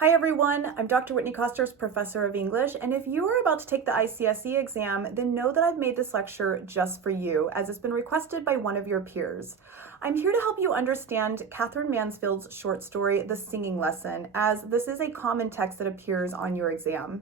Hi everyone, I'm Dr. Whitney Kosters, Professor of English, and if you are about to take the ICSE exam, then know that I've made this lecture just for you, as it's been requested by one of your peers. I'm here to help you understand Katherine Mansfield's short story, The Singing Lesson, as this is a common text that appears on your exam.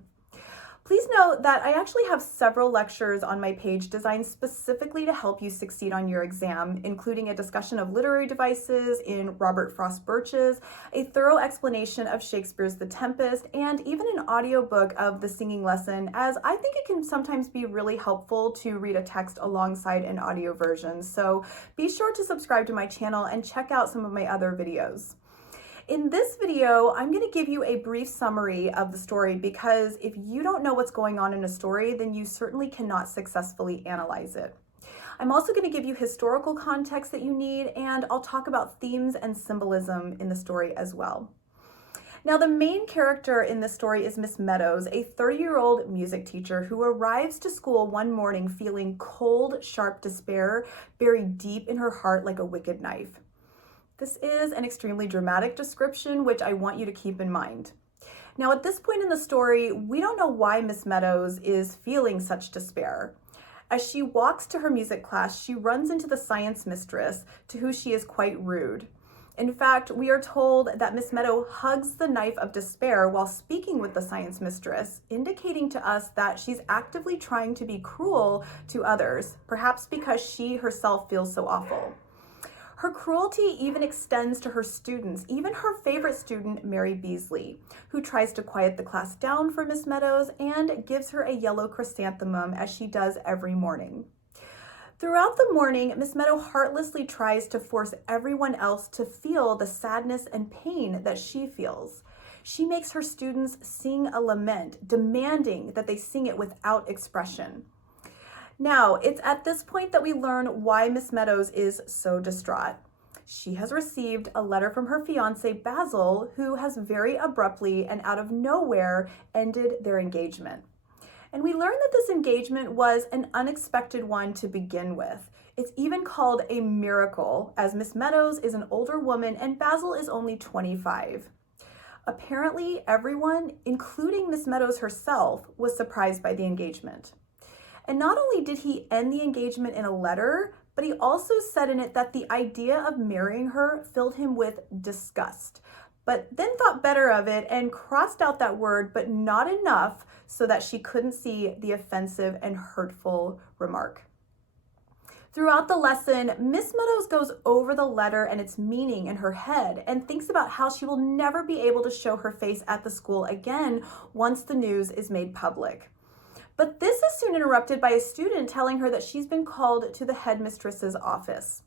Please note that I actually have several lectures on my page designed specifically to help you succeed on your exam, including a discussion of literary devices in Robert Frost Birch's, a thorough explanation of Shakespeare's The Tempest, and even an audiobook of The Singing Lesson, as I think it can sometimes be really helpful to read a text alongside an audio version. So be sure to subscribe to my channel and check out some of my other videos. In this video, I'm going to give you a brief summary of the story because if you don't know what's going on in a story, then you certainly cannot successfully analyze it. I'm also going to give you historical context that you need, and I'll talk about themes and symbolism in the story as well. Now, the main character in this story is Miss Meadows, a 30-year-old music teacher who arrives to school one morning feeling cold, sharp despair buried deep in her heart like a wicked knife. This is an extremely dramatic description, which I want you to keep in mind. Now, at this point in the story, we don't know why Miss Meadows is feeling such despair. As she walks to her music class, she runs into the science mistress, to who she is quite rude. In fact, we are told that Miss Meadows hugs the knife of despair while speaking with the science mistress, indicating to us that she's actively trying to be cruel to others, perhaps because she herself feels so awful. Her cruelty even extends to her students, even her favorite student, Mary Beasley, who tries to quiet the class down for Miss Meadows and gives her a yellow chrysanthemum as she does every morning. Throughout the morning, Miss Meadows heartlessly tries to force everyone else to feel the sadness and pain that she feels. She makes her students sing a lament, demanding that they sing it without expression. Now, it's at this point that we learn why Miss Meadows is so distraught. She has received a letter from her fiancé, Basil, who has very abruptly and out of nowhere ended their engagement. And we learn that this engagement was an unexpected one to begin with. It's even called a miracle, as Miss Meadows is an older woman and Basil is only 25. Apparently, everyone, including Miss Meadows herself, was surprised by the engagement. And not only did he end the engagement in a letter, but he also said in it that the idea of marrying her filled him with disgust, but then thought better of it and crossed out that word, but not enough so that she couldn't see the offensive and hurtful remark. Throughout the lesson, Miss Meadows goes over the letter and its meaning in her head and thinks about how she will never be able to show her face at the school again once the news is made public. But this is soon interrupted by a student telling her that she's been called to the headmistress's office.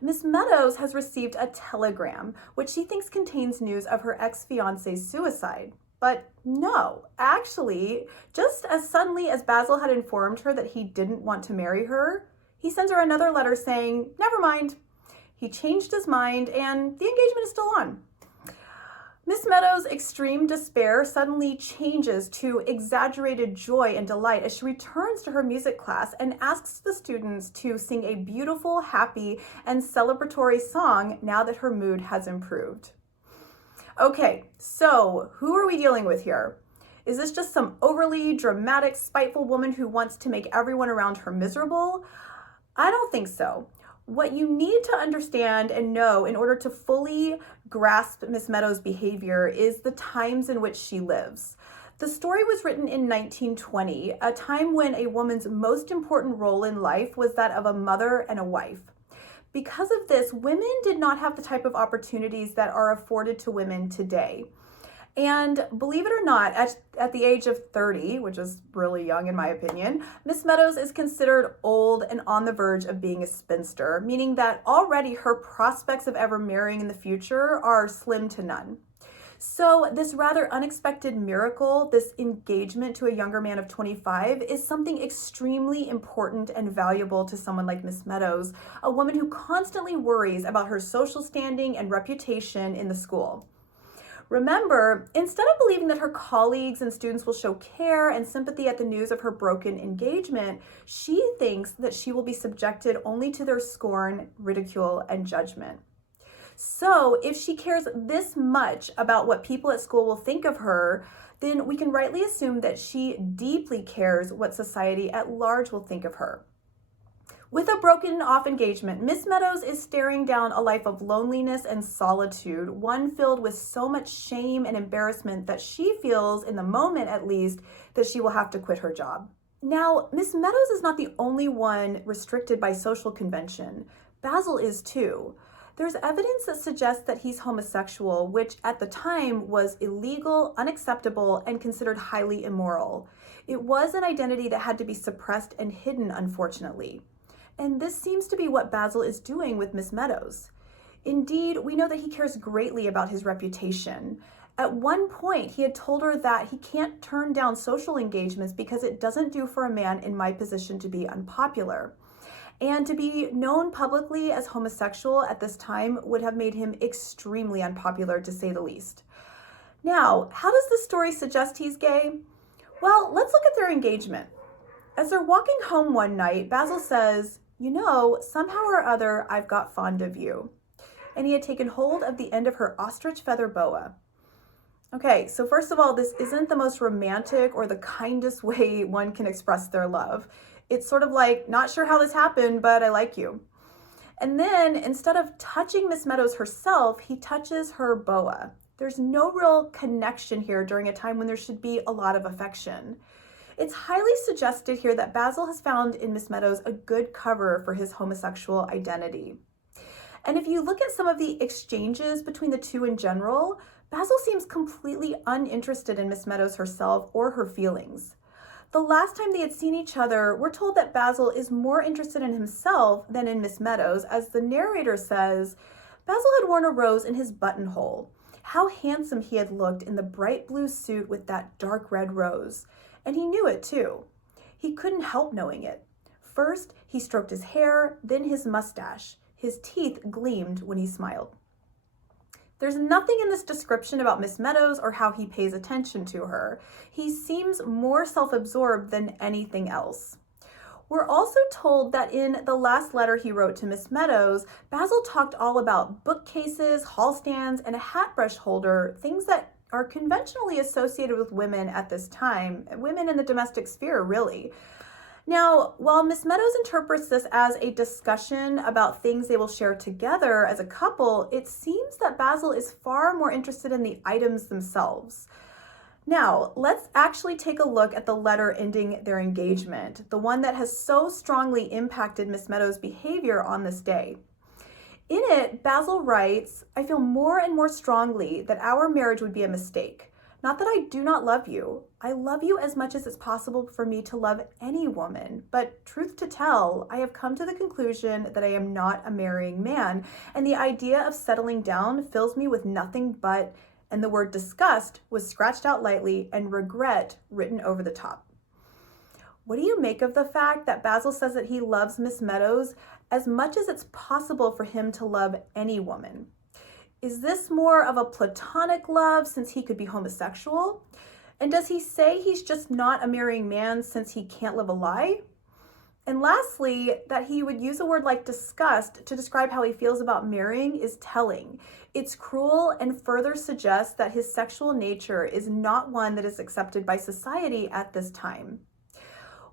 Miss Meadows has received a telegram, which she thinks contains news of her ex-fiancé's suicide. But no, actually, just as suddenly as Basil had informed her that he didn't want to marry her, he sends her another letter saying, never mind. He changed his mind and the engagement is still on. Miss Meadows' extreme despair suddenly changes to exaggerated joy and delight as she returns to her music class and asks the students to sing a beautiful, happy, and celebratory song now that her mood has improved. Okay, so who are we dealing with here? Is this just some overly dramatic, spiteful woman who wants to make everyone around her miserable? I don't think so. What you need to understand and know in order to fully grasp Miss Meadows' behavior is the times in which she lives. The story was written in 1920, a time when a woman's most important role in life was that of a mother and a wife. Because of this, women did not have the type of opportunities that are afforded to women today. And believe it or not, at the age of 30, which is really young in my opinion, Miss Meadows is considered old and on the verge of being a spinster, meaning that already her prospects of ever marrying in the future are slim to none. So this rather unexpected miracle, this engagement to a younger man of 25, is something extremely important and valuable to someone like Miss Meadows, a woman who constantly worries about her social standing and reputation in the school. Remember, instead of believing that her colleagues and students will show care and sympathy at the news of her broken engagement, she thinks that she will be subjected only to their scorn, ridicule, and judgment. So if she cares this much about what people at school will think of her, then we can rightly assume that she deeply cares what society at large will think of her. With a broken off engagement, Miss Meadows is staring down a life of loneliness and solitude, one filled with so much shame and embarrassment that she feels, in the moment at least, that she will have to quit her job. Now, Miss Meadows is not the only one restricted by social convention. Basil is too. There's evidence that suggests that he's homosexual, which at the time was illegal, unacceptable, and considered highly immoral. It was an identity that had to be suppressed and hidden, unfortunately. And this seems to be what Basil is doing with Miss Meadows. Indeed, we know that he cares greatly about his reputation. At one point, he had told her that he can't turn down social engagements because it doesn't do for a man in my position to be unpopular. And to be known publicly as homosexual at this time would have made him extremely unpopular, to say the least. Now, how does this story suggest he's gay? Well, let's look at their engagement. As they're walking home one night, Basil says, "You know, somehow or other, I've got fond of you." And he had taken hold of the end of her ostrich feather boa. Okay, so first of all, this isn't the most romantic or the kindest way one can express their love. It's sort of like, not sure how this happened, but I like you. And then instead of touching Miss Meadows herself, he touches her boa. There's no real connection here during a time when there should be a lot of affection. It's highly suggested here that Basil has found in Miss Meadows a good cover for his homosexual identity. And if you look at some of the exchanges between the two in general, Basil seems completely uninterested in Miss Meadows herself or her feelings. The last time they had seen each other, we're told that Basil is more interested in himself than in Miss Meadows, as the narrator says, Basil had worn a rose in his buttonhole. How handsome he had looked in the bright blue suit with that dark red rose. And he knew it too. He couldn't help knowing it. First, he stroked his hair, then his mustache. His teeth gleamed when he smiled. There's nothing in this description about Miss Meadows or how he pays attention to her. He seems more self-absorbed than anything else. We're also told that in the last letter he wrote to Miss Meadows, Basil talked all about bookcases, hall stands, and a hat brush holder, things that are conventionally associated with women at this time, women in the domestic sphere, really. Now, while Miss Meadows interprets this as a discussion about things they will share together as a couple, it seems that Basil is far more interested in the items themselves. Now, let's actually take a look at the letter ending their engagement, the one that has so strongly impacted Miss Meadows' behavior on this day. In it, Basil writes, "I feel more and more strongly that our marriage would be a mistake. Not that I do not love you. I love you as much as it's possible for me to love any woman. But truth to tell, I have come to the conclusion that I am not a marrying man, and the idea of settling down fills me with nothing but," and the word disgust was scratched out lightly and regret written over the top. What do you make of the fact that Basil says that he loves Miss Meadows as much as it's possible for him to love any woman? Is this more of a platonic love since he could be homosexual? And does he say he's just not a marrying man since he can't live a lie? And lastly, that he would use a word like disgust to describe how he feels about marrying is telling. It's cruel and further suggests that his sexual nature is not one that is accepted by society at this time.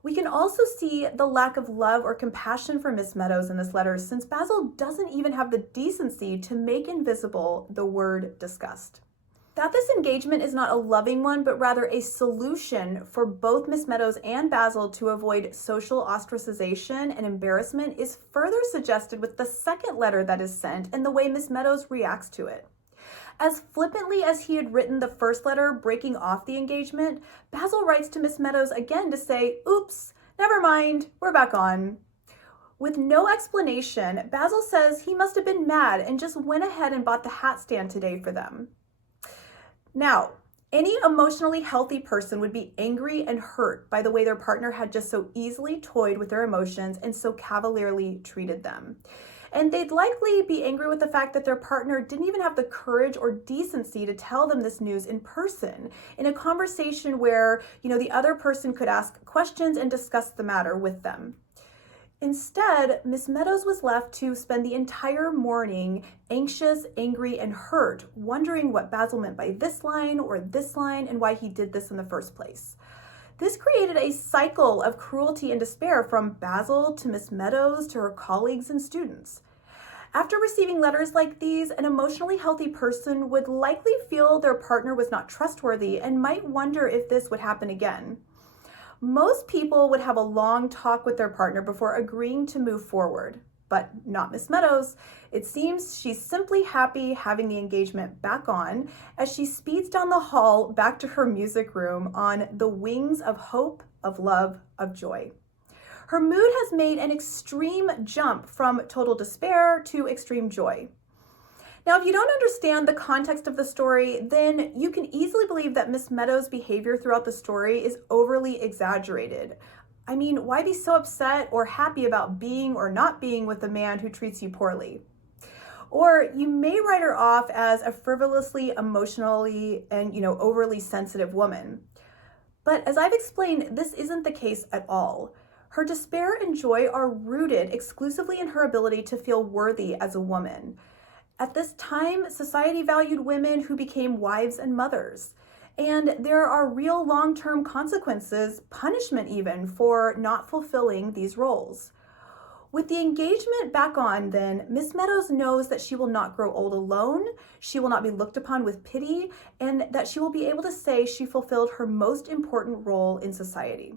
We can also see the lack of love or compassion for Miss Meadows in this letter, since Basil doesn't even have the decency to make invisible the word disgust. That this engagement is not a loving one, but rather a solution for both Miss Meadows and Basil to avoid social ostracization and embarrassment is further suggested with the second letter that is sent and the way Miss Meadows reacts to it. As flippantly as he had written the first letter breaking off the engagement, Basil writes to Miss Meadows again to say, "Oops, never mind, we're back on." With no explanation, Basil says he must have been mad and just went ahead and bought the hat stand today for them. Now, any emotionally healthy person would be angry and hurt by the way their partner had just so easily toyed with their emotions and so cavalierly treated them. And they'd likely be angry with the fact that their partner didn't even have the courage or decency to tell them this news in person, in a conversation where, the other person could ask questions and discuss the matter with them. Instead, Miss Meadows was left to spend the entire morning anxious, angry, and hurt, wondering what Basil meant by this line or this line and why he did this in the first place. This created a cycle of cruelty and despair from Basil to Miss Meadows to her colleagues and students. After receiving letters like these, an emotionally healthy person would likely feel their partner was not trustworthy and might wonder if this would happen again. Most people would have a long talk with their partner before agreeing to move forward, but not Miss Meadows. It seems she's simply happy having the engagement back on as she speeds down the hall back to her music room on the wings of hope, of love, of joy. Her mood has made an extreme jump from total despair to extreme joy. Now, if you don't understand the context of the story, then you can easily believe that Miss Meadows' behavior throughout the story is overly exaggerated. I mean, why be so upset or happy about being or not being with a man who treats you poorly? Or you may write her off as a frivolously, emotionally, and overly sensitive woman. But as I've explained, this isn't the case at all. Her despair and joy are rooted exclusively in her ability to feel worthy as a woman. At this time, society valued women who became wives and mothers. And there are real long-term consequences, punishment even, for not fulfilling these roles. With the engagement back on, then, Miss Meadows knows that she will not grow old alone, she will not be looked upon with pity, and that she will be able to say she fulfilled her most important role in society.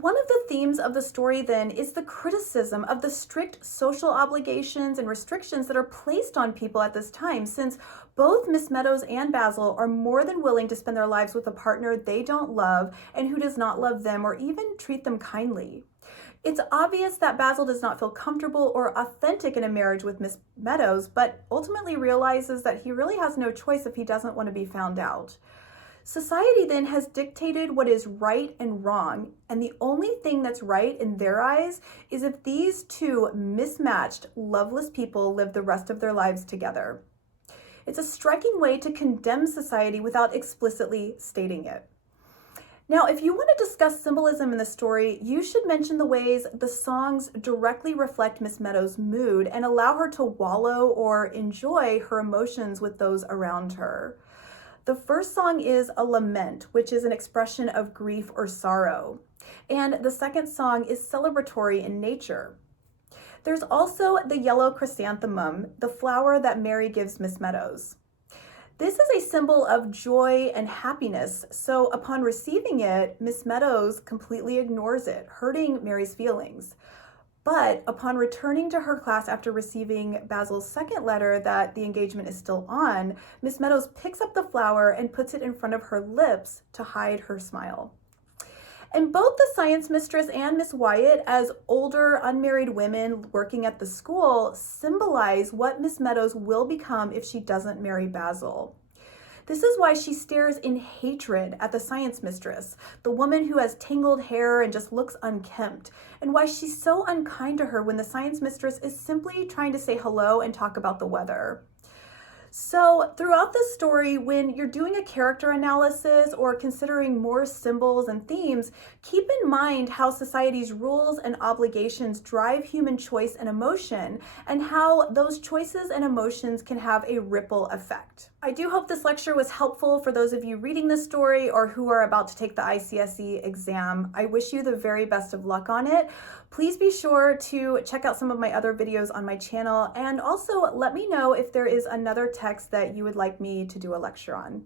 One of the themes of the story, then, is the criticism of the strict social obligations and restrictions that are placed on people at this time, since both Miss Meadows and Basil are more than willing to spend their lives with a partner they don't love and who does not love them or even treat them kindly. It's obvious that Basil does not feel comfortable or authentic in a marriage with Miss Meadows, but ultimately realizes that he really has no choice if he doesn't want to be found out. Society then has dictated what is right and wrong, and the only thing that's right in their eyes is if these two mismatched, loveless people live the rest of their lives together. It's a striking way to condemn society without explicitly stating it. Now, if you want to discuss symbolism in the story, you should mention the ways the songs directly reflect Miss Meadows' mood and allow her to wallow or enjoy her emotions with those around her. The first song is a lament, which is an expression of grief or sorrow. And the second song is celebratory in nature. There's also the yellow chrysanthemum, the flower that Mary gives Miss Meadows. This is a symbol of joy and happiness, so upon receiving it, Miss Meadows completely ignores it, hurting Mary's feelings. But upon returning to her class after receiving Basil's second letter that the engagement is still on, Miss Meadows picks up the flower and puts it in front of her lips to hide her smile. And both the science mistress and Miss Wyatt, as older unmarried women working at the school, symbolize what Miss Meadows will become if she doesn't marry Basil. This is why she stares in hatred at the science mistress, the woman who has tangled hair and just looks unkempt, and why she's so unkind to her when the science mistress is simply trying to say hello and talk about the weather. So throughout this story, when you're doing a character analysis or considering more symbols and themes, keep in mind how society's rules and obligations drive human choice and emotion, and how those choices and emotions can have a ripple effect. I do hope this lecture was helpful for those of you reading this story or who are about to take the ICSE exam. I wish you the very best of luck on it. Please be sure to check out some of my other videos on my channel, and also let me know if there is another text that you would like me to do a lecture on.